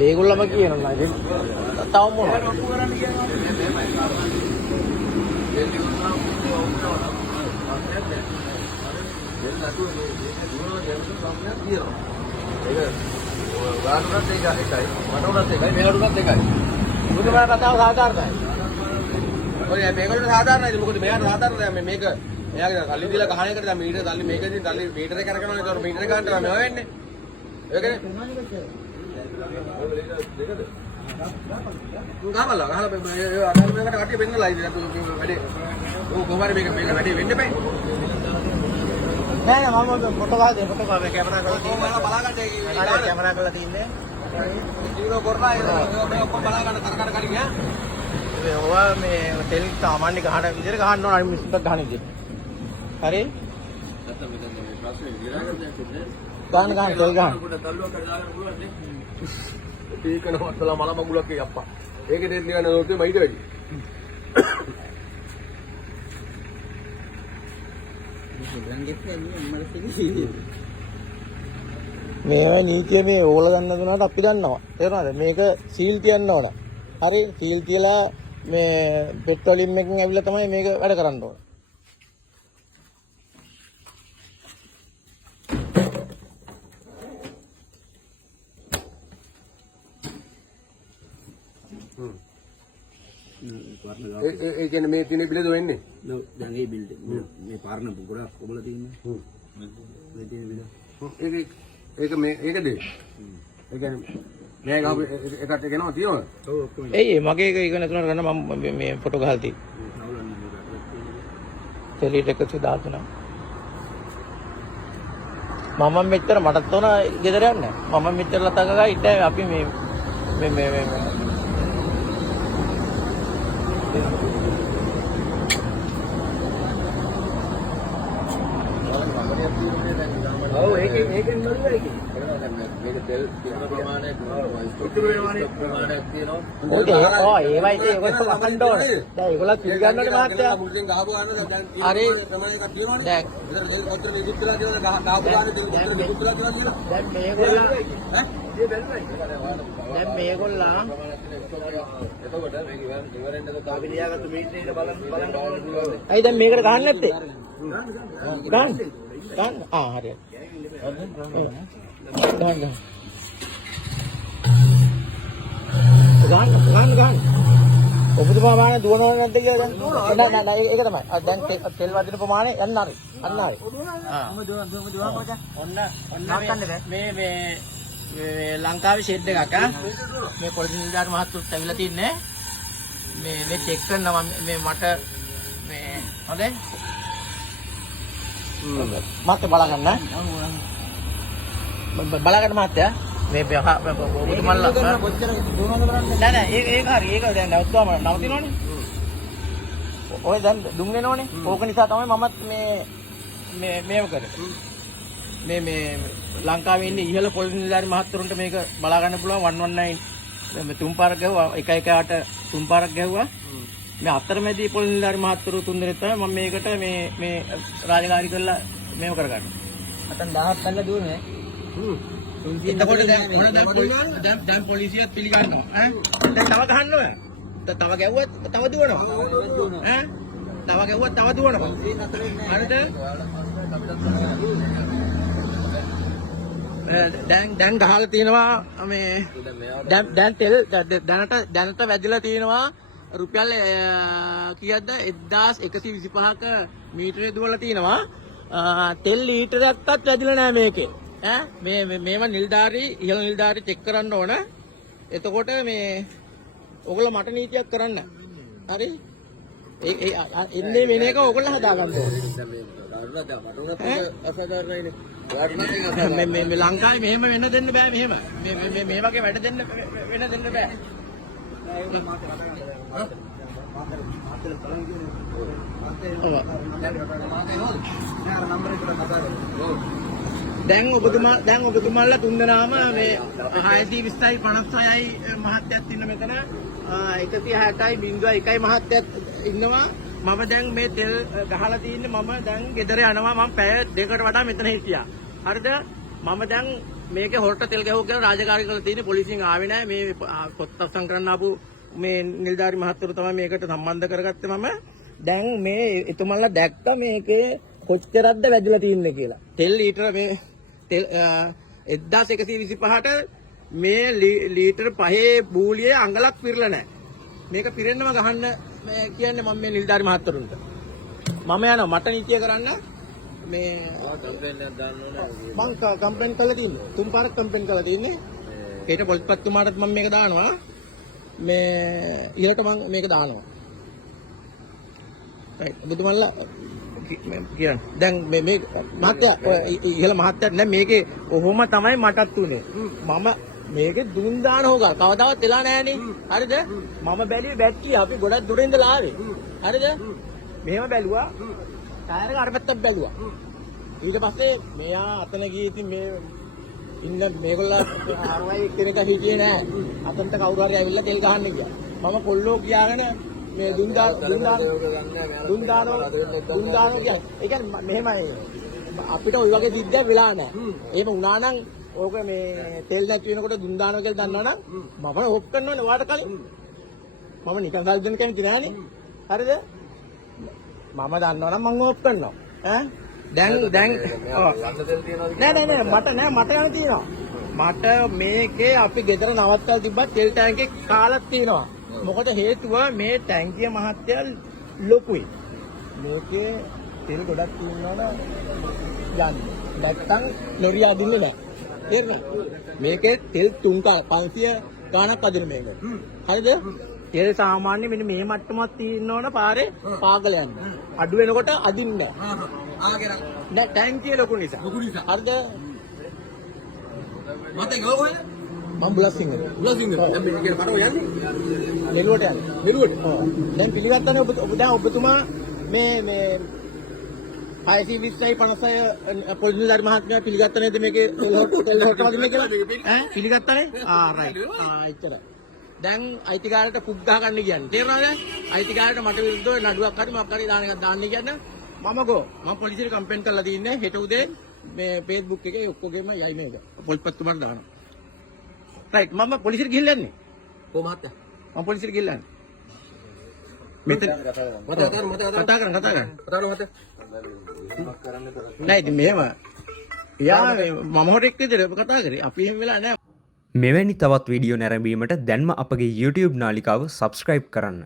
ඒගොල්ලම කියනවා ඉතින් තව මොනවද? මුදමන කතාව සාධාරණයි. ඔය මේකට සාධාරණයි. මොකද මෙයාට සාධාරණයි මේක. එයාගේ සල්ලි දීලා ගහන එකට දැන් මීටර සල්ලි මේකෙන් සල්ලි මීටර එක කරගෙනවනේ. ඒතකොට මීටර ගන්නට මේ වෙන්නේ. ඒකනේ. ගහලා මේකට කටිය බෙන්නලා ඉතින් වැඩේ. ඕක කොහමද මේක වැඩේ වෙන්න බෑ. නෑ නෑ මම ෆොටෝ ගහලා ෆොටෝ ගාවේ කැමරා කරලා තියෙනවා. බලා ගන්න ඒ කැමරා කරලා තින්නේ. ජීරෝ කරලා මේ ඔක්කොම බලා ගන්න තරකට කරින් ඈ. මේ ඔවා මේ තෙල් සාමාන්‍ය ගහන විදිහට ගහන්න ඕන අනිත් මිස්ටර් ගහන විදිහට. හරි? නැත්නම් මෙතන මේ ප්‍රශ්නේ විරාගයක් නේ. ගහන තෙල් ගහන. තල්ලුවක් කරලා ගන්න පුළුවන් නේ. ඒකන වත්තලා මල මගුලක් යප්පා. ඒකේ දෙන්න ගන්න ඕනේ මයිද වැඩි. මේවා නීතිය මේ ඕල ගන්න දුනාට අපි දන්නවා. තේරුණාද? මේක සීල් තියන්න ඕන. හරි? සීල් තියලා මේ පෙට්‍රෝලියම් එකකින් ඇවිල්ලා තමයි මේක වැඩ කරන්න ඕන. ඒ කියන්නේ මේ තියෙන බිලද වෙන්නේ? දැන් ඒ බිල් මේ පාරන ගොඩක් ඔබලා තියෙන්නේ. මේ තියෙන බිල. ඒක මේ ඒකද? ඒ කියන්නේ මේ ගාව එකට ගෙනවා තියවද? ඔව් ඔක්කොම. එයි මගේ එක ඉගෙන තුනට ගන්න මම මේ ෆොටෝ ගහලා තියෙන්නේ. ටෙලිට 113. මම මෙච්චර මටත් උන ගෙදර යන්නේ. මම මෙච්චර ලතා ගගා ඉන්න අපි මේ ඔව් ඒකෙන් නෝයි ඒකේ. මේක තෙල් කින ප්‍රමාණයක් ප්‍රමාණයක් තියෙනවා. ඔය ඒවයි ඒකත් වහන්න ඕන. දැන් ඒගොල්ලෝ පිළිගන්නවට මහත්තයා. මුලින් ගහපු ගන්න දැන් හරි තමයි එකක් තියෙනවනේ. දැන් ඒතර ඔච්චර ඉදිරියලා කියන ගහපු ගන්න ඉදිරියලා කියලා. දැන් මේගොල්ලෝ ඈ මේ බැලුවයි. දැන් මේගොල්ලෝ එතකොට මේක ඉවරෙන්ද කාපි ලියාගත්තු මීටරේට බලන්න ඕනේ. ඇයි දැන් මේකට ගහන්න නැත්තේ? ගන්න. හරියට. ගන්න. ඔබතුමා මානේ දුවනවද නැද්ද කියලා දැන් නෑ ඒක තමයි. දැන් තෙල් වදින ප්‍රමාණය යන්න හරි. අන්න හරි. ඔන්න මේ ලංකාවේ ෂෙඩ් එකක් මේ පොලිස් නිලධාරි මහත්තුත් ඇවිල්ලා තින්නේ. මේ චෙක් කරනවා මේ මට මේ හොඳයි. මත් බලගන්න. බලගන්න මහත්තයා. මේ ඔබතුමාලා නෑ ඒක හරි. ඒක දැන් නැවතුනම නවතිනවනේ. ඔය දැන් දුම් වෙනවනේ. ඕක නිසා තමයි මමත් මේව කරේ. මේ ලංකාවේ ඉන්නේ ඉහළ පොලිස් නිලධාරි මහත්තුරුන්ට මේක බලා ගන්න පුළුවන් 119 මේ තුන් පාරක් ගැහුවා 118 තුන් පාරක් ගැහුවා. මේ අතරමැදි පොලිස් නිලධාරි මහත්තුරු තුන් දෙනෙක් තමයි මම මේකට මේ රාජකාරී කරලා මේව කරගන්න. අතන් 1000ක් ගන්න දුවනේ. එතකොට දැන් පොලිසියත් පිළිගන්නවා. දැන් තව ගහන්න ඔය. තව ගැව්වත් තව දුවනවා. තව ගැව්වත් තව දුවනවා. හරිද? දැන් ගහලා තියෙනවා මේ දැන් තෙල් දැනට වැදිලා තියෙනවා රුපියල් කීයක්ද 1125ක මීටරේ දුවලා තියෙනවා. තෙල් ලීටරයක්වත් වැදිලා නැහැ මේකේ. මේව නිල්ධාරි ඉහළ නිල්ධාරි චෙක් කරන්න ඕන. එතකොට මේ ඔයගොල්ලෝ මට නීතියක් කරන්න. හරි? ඒ එන්නේ වෙන එක ඔයගොල්ලෝ හදාගන්න ඕනේ. මේ ලංකාවේ මෙහෙම වෙන්න දෙන්න බෑ මෙහෙම. මේ වගේ වැඩ වෙන්න දෙන්න බෑ. දැන් ඔබතුමාලා තුන්දෙනාම මේ 620යි 56යි මහත්යත් ඉන්න මෙතන 160යි 01යි මහත්යත් ඉන්නවා. මම දැන් මේ තෙල් ගහලා තින්නේ මම දැන් ගෙදර යනවා. මම පැය දෙකකට වඩා මෙතන හිටියා. හරිද? මම දැන් මේකේ හොරට තෙල් ගැහුවා කියලා රාජකාරී කරලා තියෙන්නේ පොලිසියෙන් ආවේ නැහැ මේ පොත් අත්සන් කරන්න ආපු මේ නිලධාරි මහත්වරු තමයි මේකට සම්බන්ධ කරගත්තේ මම දැන් මේ එතුමන්ලා දැක්ක මේකේ කොච්චරක්ද වැදිලා තින්නේ කියලා තෙල් ලීටර මේ තෙල් 1125ට මේ ලීටර 5 බූලියේ අඟලක් පිරලා නැහැ මේක පිරෙන්නම ගහන්න මේ කියන්නේ මම මේ නිලධාරි මහත්වරුන්ට මම යනවා මට නීතිය කරන්න මේ මං කම්ප්ලේන්ට් කරලා තියෙනවා තුන් පාරක් කම්ප්ලේන්ට් කරලා තියෙන්නේ ඒකට පොලිස්පතිතුමාටත් මම මේක දානවා මේ ඊට මම මේක දානවා රයිට් බුදුමල්ලා කියන්න දැන් මේ මහත්තයා ඉහළ මහත්තයා නෑ මේකේ ඔහොම තමයි මටත් උනේ මම මේකේ දුන් දාන හොගා කවදාවත් වෙලා නෑනේ හරිද මම බැලුවේ බැට්ටි අපි ගොඩක් දුරින් ඉඳලා ආවේ හරිද මෙහෙම බැලුවා ටයර් එක අර පැත්තට බැලුවා ඊට පස්සේ මෙයා අතන ගියේ ඉතින් මේ ඉන්න මේගොල්ලෝ ආවයි කෙනෙක් හිටියේ නෑ අතන්ට කවුරු හරි ඇවිල්ලා තෙල් ගහන්න ගියා මම කොල්ලෝ කියාගෙන මේ දුන් දානවා කියන්නේ ඒ කියන්නේ මෙහෙමයි අපිට ওই වගේ සිද්ධියක් වෙලා නෑ එහෙම වුණා නම් ඕක මේ තෙල් නැති වෙනකොට දුන් දානවා කියලා දන්නවනම් මම ඕප් කරනවනේ වාට කලින් මම නිකන් සල්දෙන කෙනෙක් නෑනේ හරිද මම දන්නවනම් මම ඕප් කරනවා ඈ දැන් නෑ මට යන තියෙනවා මට මේකේ අපි ගෙදර නවත්තලා තිබ්බත් තෙල් ටැංකිය කාලක් තියෙනවා මොකද හේතුව මේ ටැංකිය මහත්තයා ලොකුයි මේකේ තෙල් ගොඩක් තියෙනවනේ යන්න නැත්තම් ලොරිය අදින්නේ නෑ තේරුණා මේකේ තෙල් 500 ගාණක් අදින මේක හරිද තෙල් සාමාන්‍ය මෙන්න මේ මට්ටමක් තියෙනවනේ පාරේ පාගල යන්න අඩු වෙනකොට අදින්න නෑ ටැංකිය ලොකු නිසා හරිද මට ගාවෝද මම බුලසිංහ දැන් මේක මට යන්නේ නෙළුවට ඔව් දැන් පිළිගත්තනේ ඔබ දැන් ඔබතුමා මේ 620යි 56 පොලිසිය මහත්මයා පිළිගත්ත නේද මේකේ තෙල් හොට්ට වදින්නේ කියලා ඈ පිළිගත්තනේ රයිට් එච්චරයි දැන් අයිතිකාරයට පුක් ගහ ගන්න කියන්නේ තේරුණාද අයිතිකාරයට මට විරුද්ධව නඩුවක් හරි මොකක් හරි දාන එකක් දාන්න කියන්නේ මම පොලිසියට කම්ප්ලේන්ට් කරලා තින්නේ හෙට උදේ මේ Facebook එකේ ඔක්කොගෙම යයි මේක පොලිස්පතිතුමාට දානවා රයිට් මම පොලිසියට ගිහිල්ලා යන්නේ කොහොමද මම පොලිසියට ගිහිල්ලා යන්නේ මෙතන කතා කරන්න නෑ ඉතින් මෙහෙම යා මම හොරෙක් විදිහට කතා කරේ අපි එහෙම වෙලා නෑ මෙවැනි තවත් වීඩියෝ නැරඹීමට දැන්ම අපගේ YouTube නාලිකාව සබස්ක්‍රයිබ් කරන්න